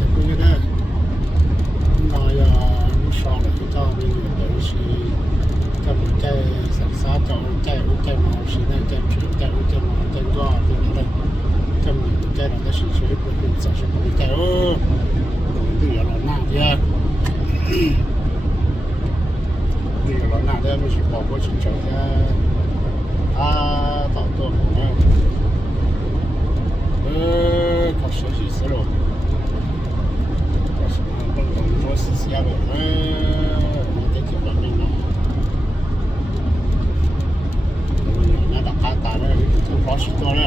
chẳng có như thế nói nó so là cái cho mình để xí cho mình chơi sản xuất cho chơi màu xí này chơi chuyện chơi màu chơi lo thì nó đây cho mình chơi là cái xí xí mình sản xuất mình chơi ô bây giờ là nào vậy bây giờ là nào đây mình chỉ bỏ qua chuyện chơi tạoตัวของเราเขา学习思路什么不懂说是下的我得去外面了我们有那个打的都跑许多了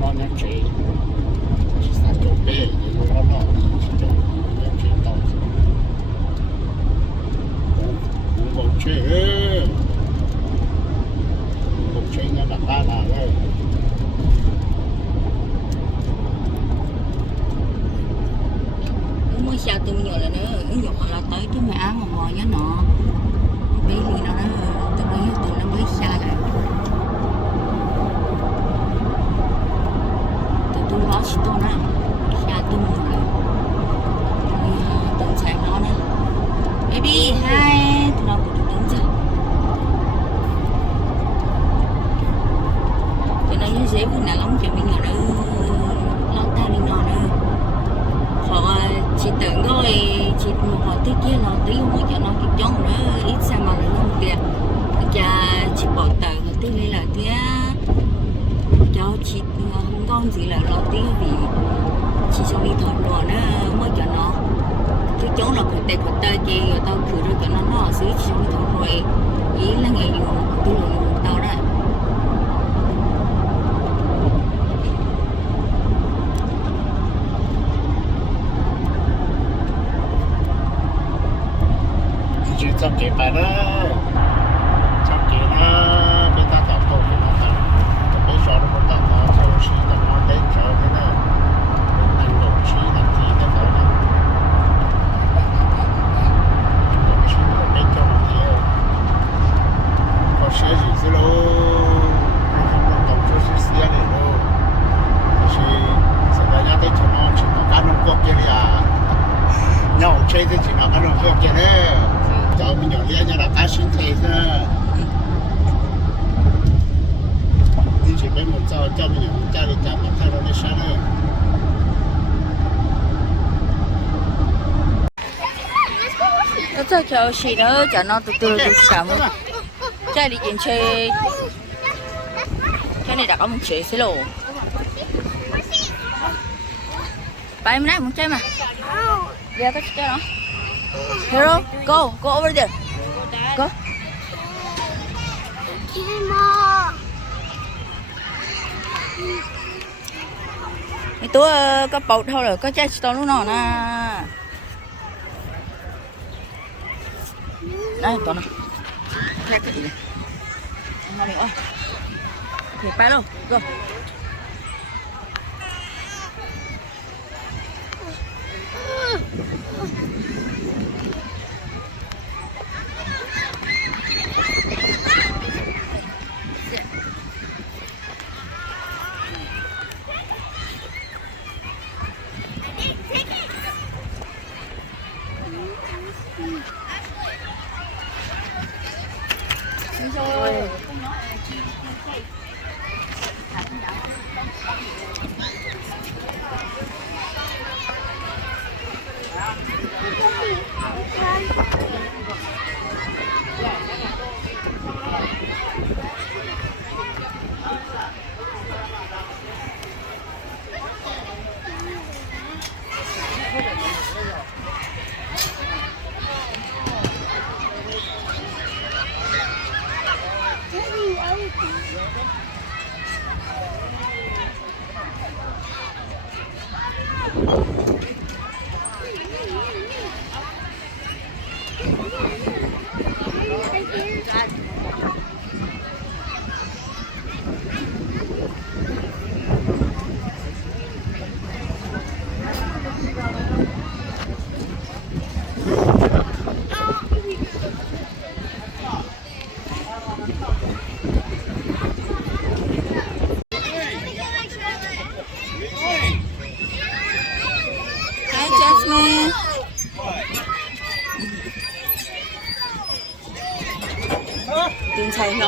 我那嘴是三九倍也有老老的是这样那嘴到我去chơi nha đặt ra là đây mới sao tôi nhớ là nữa ví dụ là tới cái mẹ ăn mà nhớ nọ bây giờ nó tôi mới tôi nó mới xa lại tôi lo xí tôi nè xa tôi nhớ là tôi chạy nó nè baby hi tôi đâu có tôi chưa nó dễ với nào lắm cho mình nhỏ nữa lo ta đi nhỏ nữa họ chỉ tưởng thôi chỉ một họ tí kia là tí không cho nó kịp chọn nữa ít sao mà lại không kìa cha chỉ bỏ tờ họ tí đây là tí cho chị không con gì là lo tí vì chỉ cho đi thôi rồi nó mới cho nó cái chỗ là phải tờ chị rồi tao cử rồi cho nó xử chỉ đi thôi rồi ý là ngày dùng tí lượng tao đó cho kể bài đó cho kể nó bên ta tạo tổ của nó tạo cho bên số nó tạo nó sau khi nó đến cho cái nó năng lượng khí là gì nó tạo nó lượng khí nó bên cho nó nhiều có sẽ gì chứ đâu nó không có tổng số sự xia này đâu thì sẽ là nhá tới cho nó chỉ có cá nông quốc kia à nhau chơi thì chỉ là cá nông quốc kia đấy cho mình nhỏ lia cho là cá sinh thế ra đi chỉ bên một cho mình nhỏ cha đi chạm vào thay đổi để sáng nữa nó cho cháu xí nữa cho nó từ từ được cảm cha đi kiếm chơi cái này đã có một chơi xí lồ bạn em nãy muốn chơi mà bây giờ có chơi đó Hero, go over there. Go. Mày túa có bột thôi rồi, có trái stone lúc nào nè. Đây, còn nè. Lấy cái gì này? Nó đi ơi. Thì phải luôn, go. Rồi.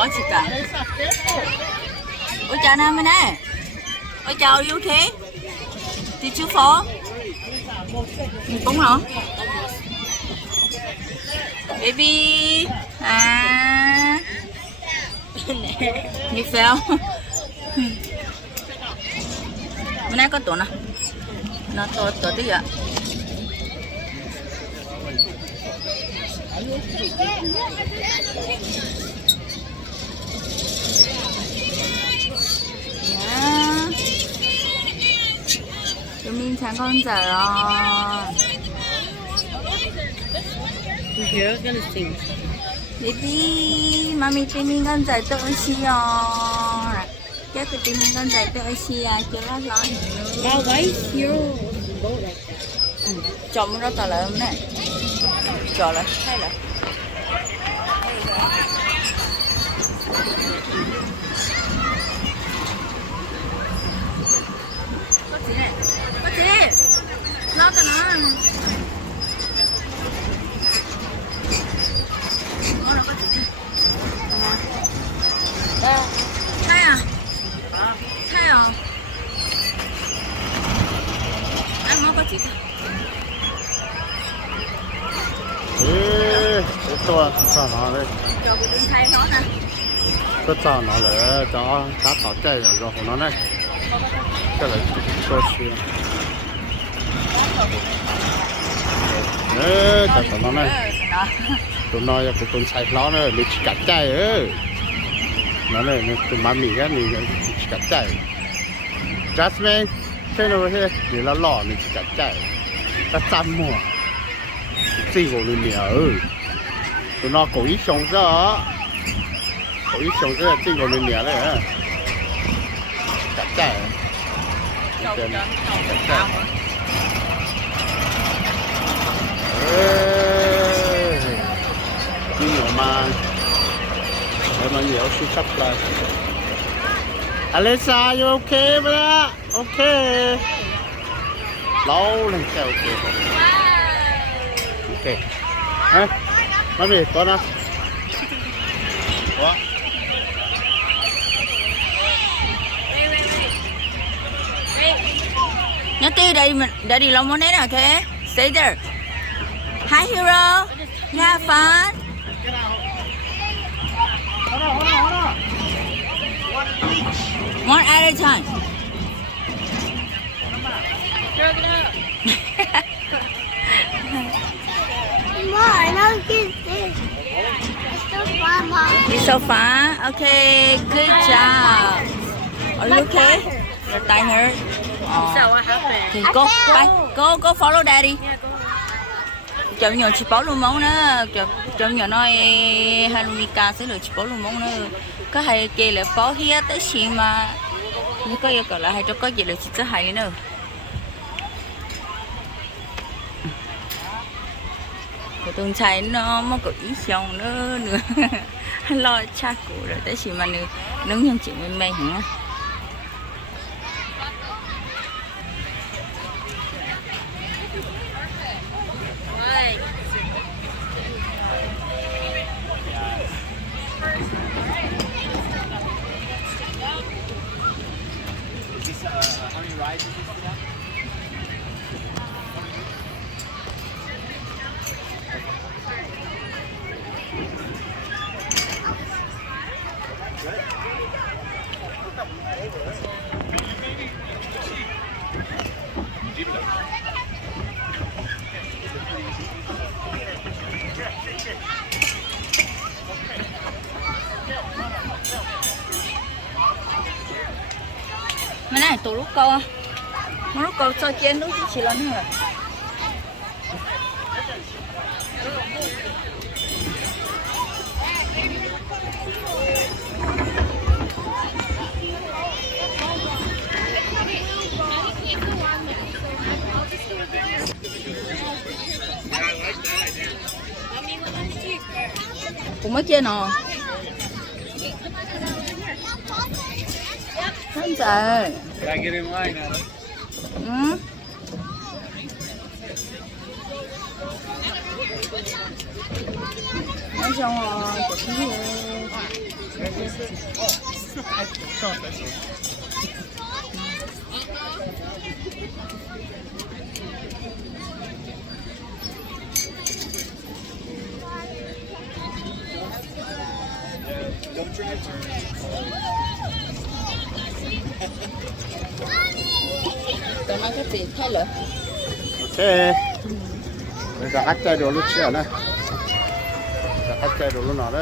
bỏ chị cả. Ôi chào Nam nè. Ôi chào, you okay? Did you fall? Đúng hả? Baby. À. You fell. Bữa nay có tuần à? Nó to tí ạ. Tụi mình chẳng con dở rồi. You're gonna sing. Baby, mami tụi mình con dở tự xì rồi. Chắc tụi mình con dở tự xì à, chưa lát lói. Why is your boat like that? Chọn nó tao lại không nè. Chọn lại, hay là. Có gì nè, có gì? Lo tao nói. Nó có gì? Thay à? Thay à? Anh ngon có gì không? ê cái to sao nó đây Cho cái đường thay nó nè. cái sao nó lại cho cá tỏ chay rồi nó này cái này to xíu ê cái tỏ nó này tụi nó cũng tụi xài nó này mình chỉ cắt chay nó này tụi má mì cái mình chỉ cắt chay Jasmine trên over here để nó lò mình chỉ cắt chay ta chăm mùa gì của mình nhớ tụi nó có ý sống ra có ý sống ra gì của mình nhớ đấy cắt chay nhiều mà nhiều suy sắp lại Alessa, you okay with that? Okay. Lâu lên xe okay. Okay. Hả? Mami, con à? What? Nhớ tí đây đi lòng món đấy nào thế? Stay there. Hi hero. You have fun. Hold on. One at a time. Mom, I don't get this. It's so fun, Mom. It's so fun. Okay, good job. Are you okay? Your thigh hurt? So what happened? Okay, go follow daddy. Chồng nhỏ chỉ bảo luôn món nữa, chồng nhỏ nói Hanunika sẽ được chỉ bảo luôn món nữa. Có hay kêu là bảo hiết tới gì mà, nhưng có yêu cầu là hay cho có gì là chỉ rất hay nữa. Cái tuần trái nó mà có ý xong nữa lo cha cụ rồi tới gì mà nữa nướng nhân chị mình hả? Mà này tủ lúc câu à? Lúc câu cho chén lúc chỉ lần nữa. Cũng mới chơi nọ. Không trời. Can I get in line now? Ừ. nói xong rồi chụp cái tao nói cái gì thay lửa ok bây giờ hát chơi đồ lúc chưa nè hát chơi đồ lúc nào đó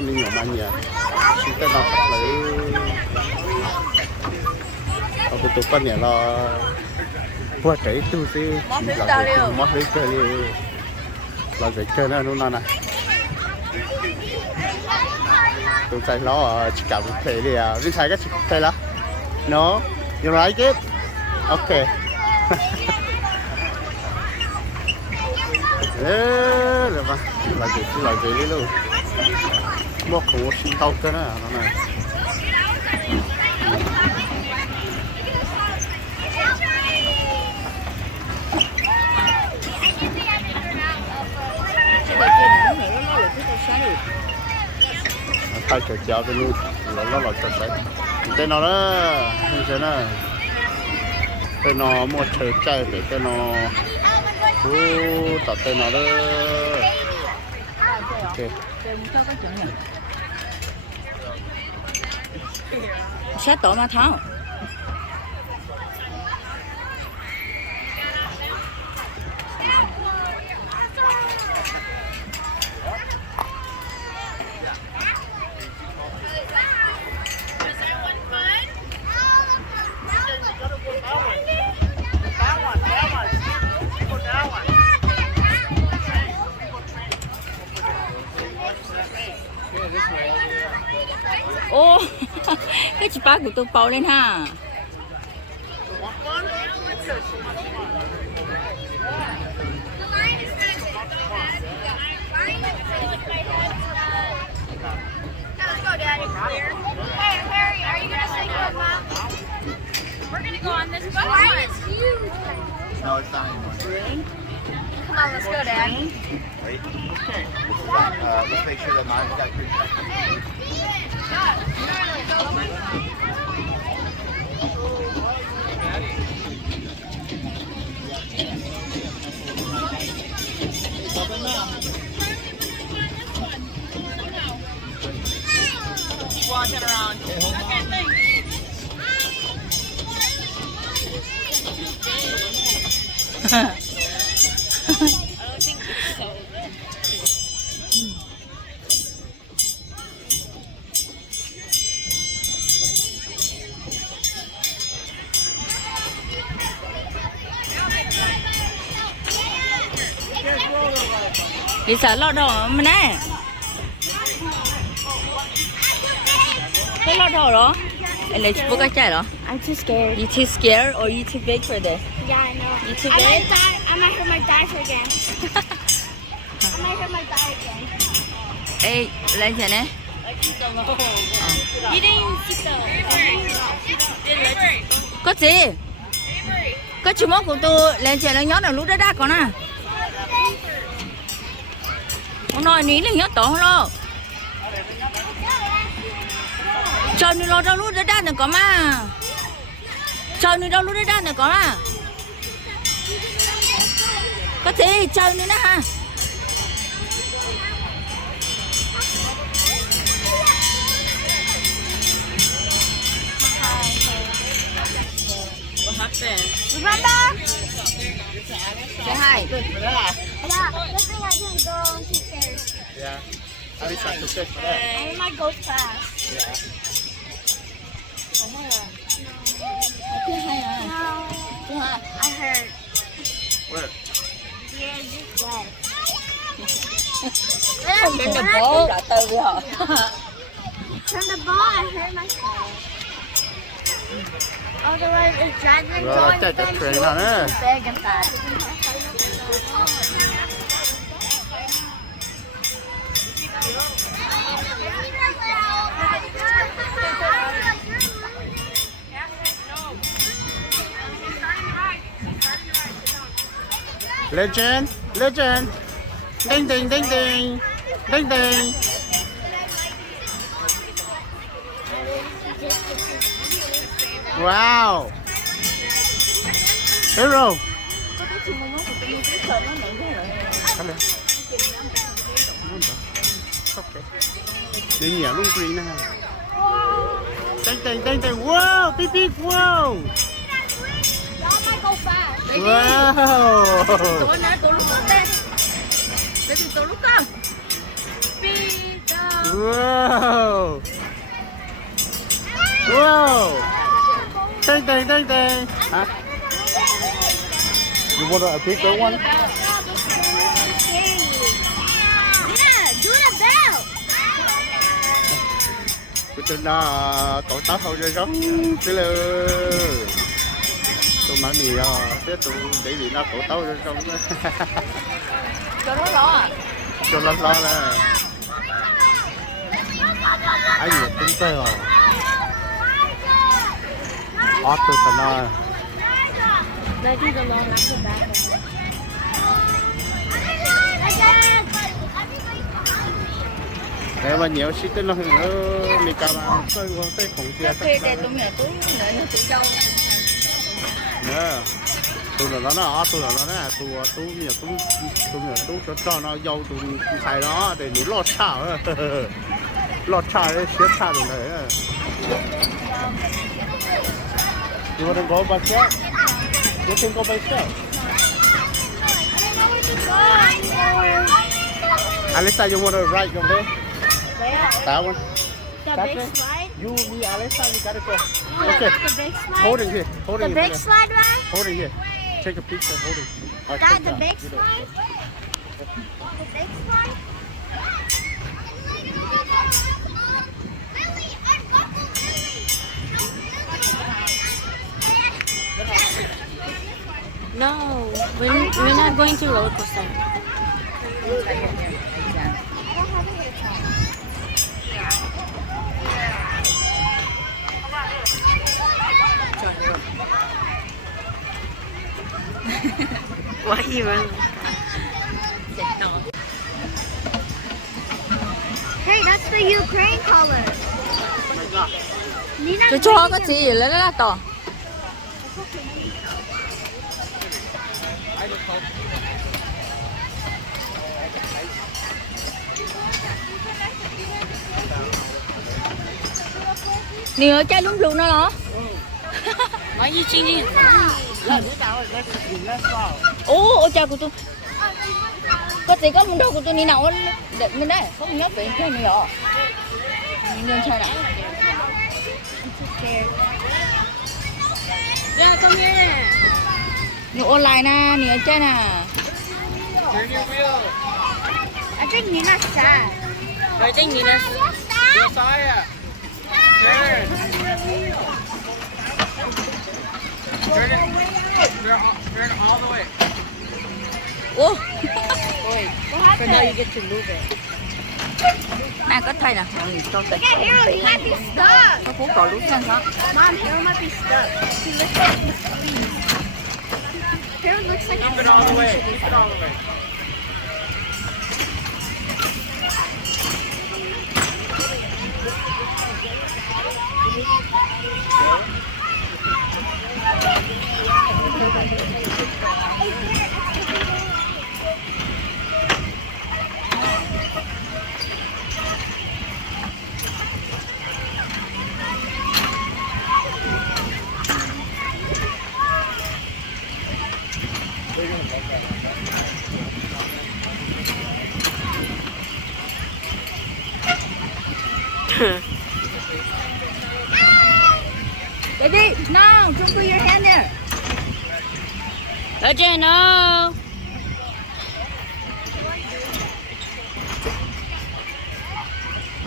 mình nhỏ mạnh nhỉ chúng ta nó thật lấy ở cái tụ con này là qua trái tu gì là mất lấy chơi là giải chơi nó luôn nè tôi thấy nó chỉ cả một thể đi à bên trái cái chỉ thấy là no you like it okay rồi mà là gì đi luôn mua không có xin tao cái đó nó này tay chờ chờ bên luôn nó là chờ đấy cái nó đó như thế này cái nó mua chơi chơi để cái nó tập tên nó đó ok sát tội mà tháo ô cái chị ba của tôi bao lên ha Let's go, Daddy. Hey, Harry, are you gonna say good, Mom? We're gonna go on this bus. Slide is huge. no it's not anymore Come on, let's go, Dad. wait let's make sure that mine's got good walking around đi sợ lo đồ mà nè cái lo đồ đó lấy chụp cái chạy đó I'm too scared. you too scared or you too big for this Yeah, I know. you too I big might die. I might hurt my dive again. I might hurt my dive again. ê lên chạy nè You didn't sit though. có gì có chú mốt của tôi lên chạy nó nhót là lúc đó đã còn à ông nói ní là nhót tổ lo cho nó lo đâu lúc đó đã có mà cho nó đâu lúc đó đã có mà có gì chơi nữa nè ha Remember? Say hi. Yeah, good thing I didn't go upstairs. yeah at least I took it for that I might go fast. No, I heard. where Yeah, just dead. Trên đường phố đã từ với họ. From the ball, I hurt myself. Otherwise, it's dragging rồi going chạy chạy train nào nữa Xe gắn tài. Legend, legend. Ding ding ding ding. Ding ding. Wow. Hero. Come here. Okay. Đi nhảy luôn green nè. Ding ding ding ding. Wow, big big wow. Y'all might go fast. Wow. Tụi nè, tụi lúc con đây. Baby, tụi lúc con. Peter. Wow. Wow. Ding ding ding ding. Huh? You want a bigger one? Yeah, do the bell. Cái tên là tổ tao thôi rồi đó. Thế là tôi nói gì à? Thế tôi để gì nó tổ tao rồi xong. Cho nó rõ à? Cho nó lo nè. Anh là tính tơ à? Arthur ta nói. Let's do the long after that. Thế mà nhiều sĩ tính nó hơn nữa. Mình cảm ơn tôi có cái khủng chia. Khi đây tụi mẹ tụi châu. Nè. Tôi là nó tôi là nó nè. Tôi nhiều tôi cho nó dâu tôi xài nó để nó lọt chảo. Lọt chảo để xếp chảo được đấy. You wanna go by yourself? You can go by yourself. Alessa, you wanna ride over there? That one? The That's big it? slide? You, me, Alessa, we gotta go. You Okay. want the big slide? Hold it here. Hold The it big here. slide ride? Hold it here. Take a picture. Hold it. Alright, That take the that. big You know. slide? The big slide? No, we're not going to roller coaster. Quá nhiều anh. Hey, that's the Ukraine color. Nina, Tôi cho cái gì lên đó là to. Nè ở trái lúng lúng nó đó. Nói gì chi gì? Ô cha của tôi. Có gì có muốn đâu của tôi đi nào để mình đây, không nhớ về cái này rồi. Nhân chơi đã. Yeah, come here. Nụ online nè, nè ở trên nè. I think Nina's sad. Rồi trên gì nè. Turn all the way. Ủa, What happened? get to move it. Nè có thầy nè, cho tay. Yeah, Hero, he might be stuck. Có phú cỏ lúc chân đó. Mom, Hero might be stuck. He looks like Hero looks like Keep it all the way. Keep it all the way. Baby, no, don't put your hand there. Ở trên no.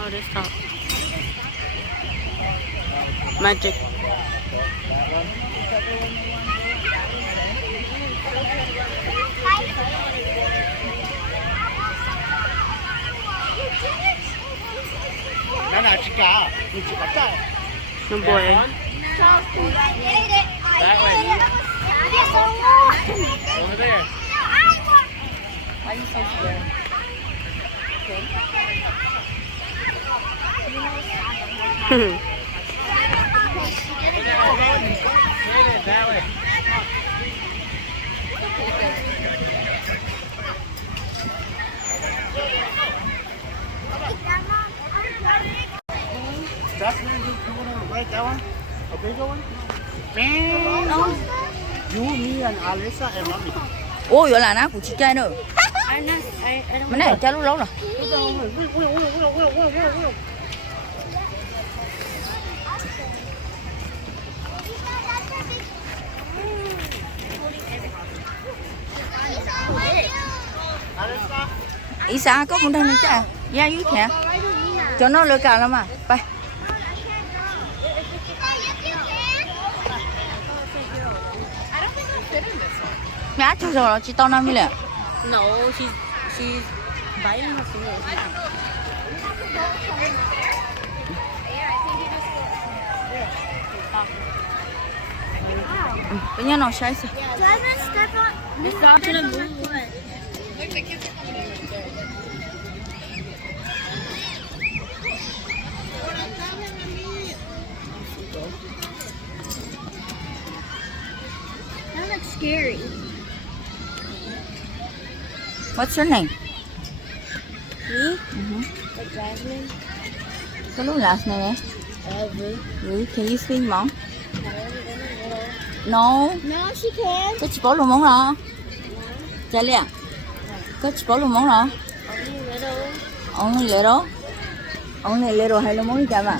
Oh, this top. Magic. Nó nào chỉ cả. Mình chỉ cả chạy. No boy. That way. Yes, I won. Over there. I Why are you so scared? That way. Jasmine, you want to ride that one? A bigger one? Man. You, me, and Alisa and mommy. Ồ, vậy là nó cũng chỉ chơi nữa. I'm not. I don't. Mấy này chơi lúc lâu rồi. Isa có muốn đang chơi? Yeah, you can. Cho nó lừa cả lắm mà. Bye. Mẹ cho rồi, chị tao 5 lẻ. No, she's biting her finger. Bây giờ nó sai rồi. Doesn't step on. It's not gonna move. That looks scary. What's your name? Me? Mm-hmm. Like Jasmine? Cái lúc last name Every. Really? Can you speak Hmong? No. No. No, she can. Có chỉ bảo luôn món đó. Chả lẽ? Có chỉ bảo luôn món đó. Only little. Only little hay là món gì cả mà?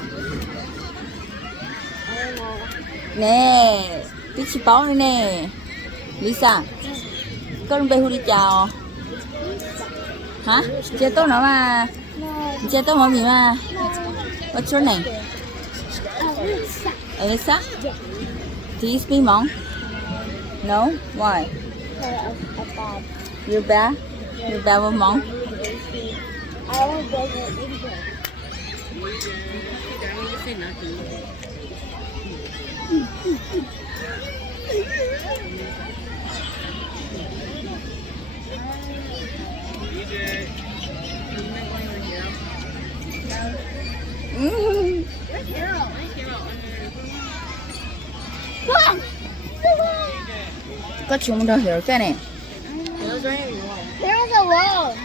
I don't know. Nè, cái chỉ bảo này nè. Lisa, con bé Hudi chào. Hả? Chơi tốt nữa mà. No. Chơi tốt món gì mà? What's your name? Elisa. Elisa? Do you speak Hmong? No? Why? A bad. You're bad? You're bad with Hmong? I only go with English. Có chúng đâu hiểu cái này. There's a wall.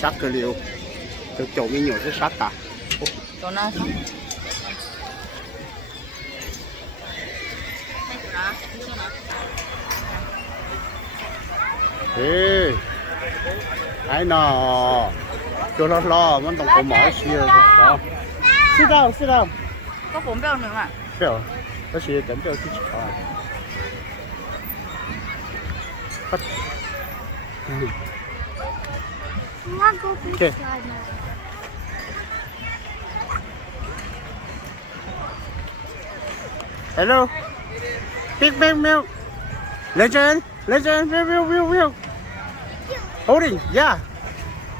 Sát cái liều. Cái chỗ mình nhỏ sẽ sát cả. Chỗ nào không? Ê, ai nọ, cho nó lo, mìnhต้องcó mở xíu đó. Sit down, sit down. Có 4 béo nữa mà. Béo, có gì cần béo thì chịu à. Not go this Okay. side now. Hello. Big milk. Legend, view. Holding, yeah.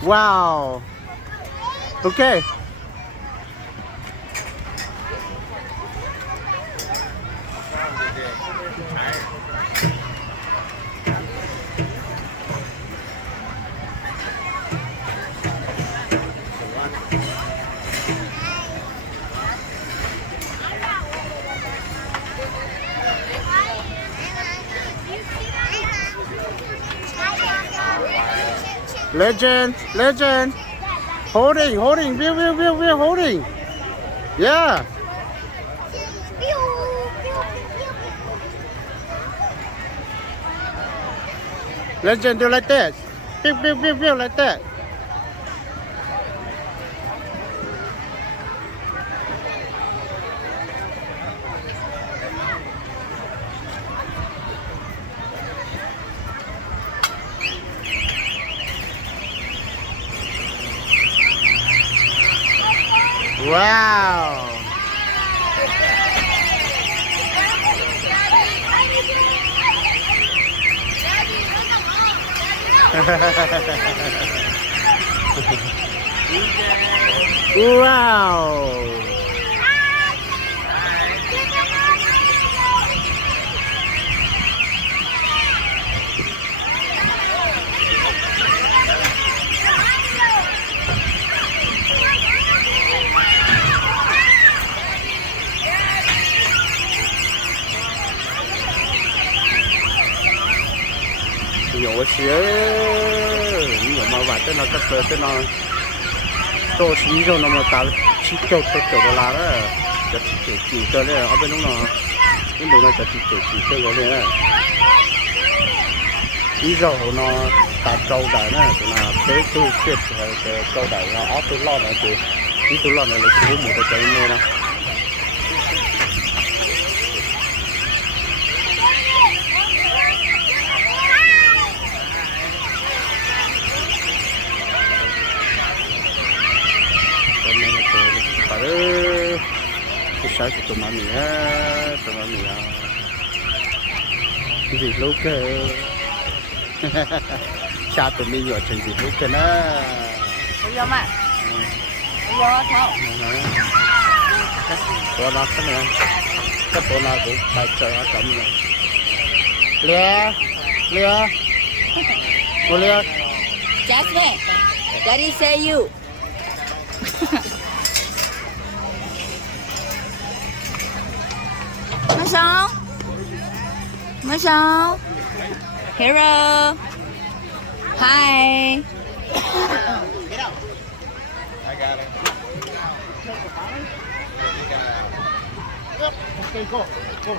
Wow. Okay. Legend. Holding, view, holding. Yeah. Legend, do like that. View, like that. Wow. Wow. 我是你有没有玩在那个车在那做生意就那么大去走的啦了就去走的而边弄了印度那就去走过来一早呢打招待呢就那飞都接的招待然后都老了就一都老了就父母的在那了cái sai của tụi mình à cái gì lúc sao tụi mình gọi chuyện gì lúc cái nó bây giờ mà bây giờ thôi có nó cái này cái bộ nào cũng phải chơi ở trong này lia cô lia Jasmine Daddy say you Marshall Hero Hi I got it. okay go Come.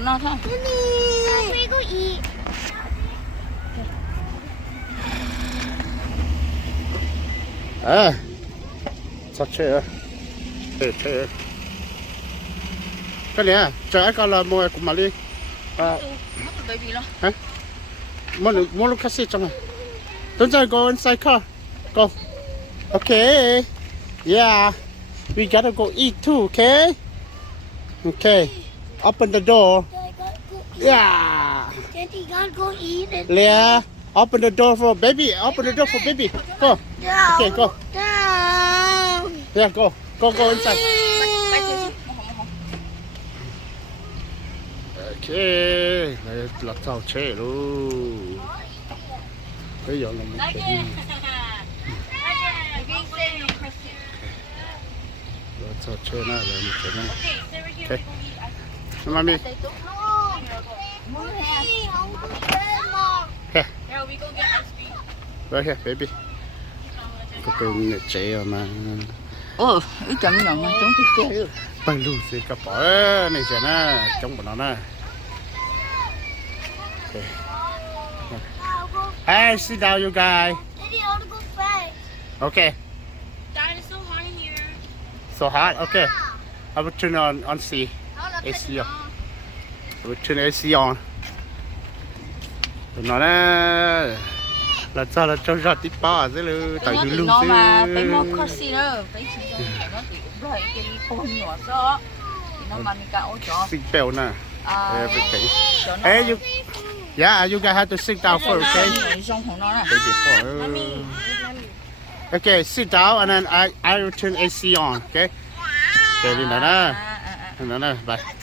tụi nó thôi We go eat. À, sao chơi chơi cái này chơi cái là mua của Mali à baby lo hả mua lúc khách trong này don't you go inside car go okay yeah we gotta go eat too okay okay open the door yeah Daddy gotta go eat it. Leah open the door for baby open the door for baby go Down. okay go Down. yeah go inside okay là tàu xe luôn bây giờ là mình là tàu xe này là mình sẽ này okay mami here Here, we go get ice cream. right here baby cái tên này trẻ mà ồ ít chậm mà chúng tôi chơi bay luôn thì cái bỏ này sẽ nè trong bọn nó nè okay. Hey sit down you guys Daddy, I wanna go fast. okay Dad, it's so hot in here. so hot okay I will turn on C AC on I will turn AC on tụi nó nè là sao là cho ra tiếp ba thế luôn tại vì luôn nó chứ mà phải mua coffee đó phải sử dụng nó thì cũng rồi cái con nhỏ đó thì nó mà mình cả ổ cho xinh bèo nè à everything cho nó hey you yeah you guys have to sit down first okay trongของnó nè baby for okay sit down and then I will turn AC on okay okay đi nè nè nè bye